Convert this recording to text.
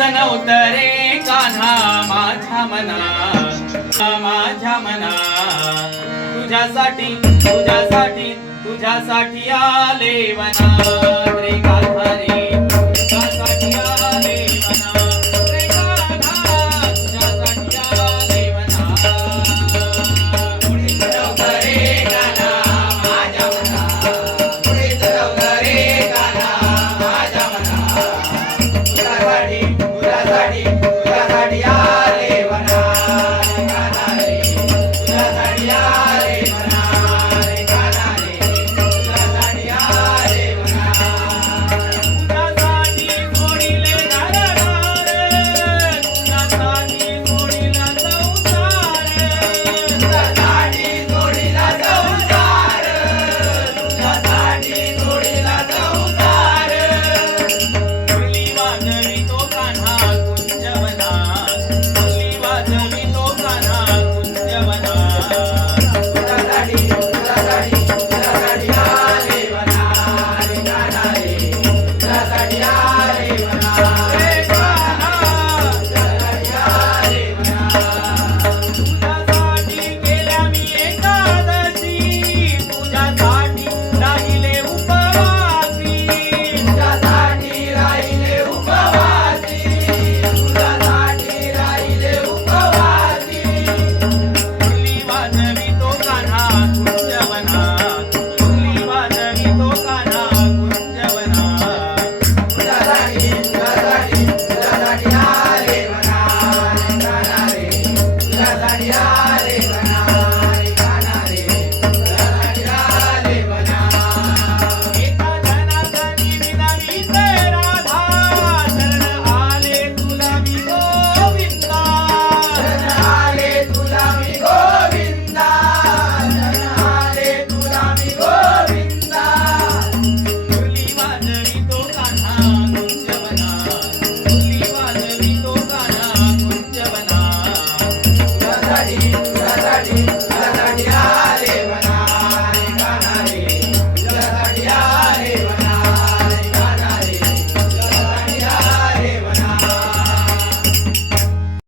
नव्हतं रे कान्हा माझ्या मना माझ्या मना. तुझ्यासाठी तुझ्यासाठी तुझ्यासाठी आले मना. रे कान्हा रे.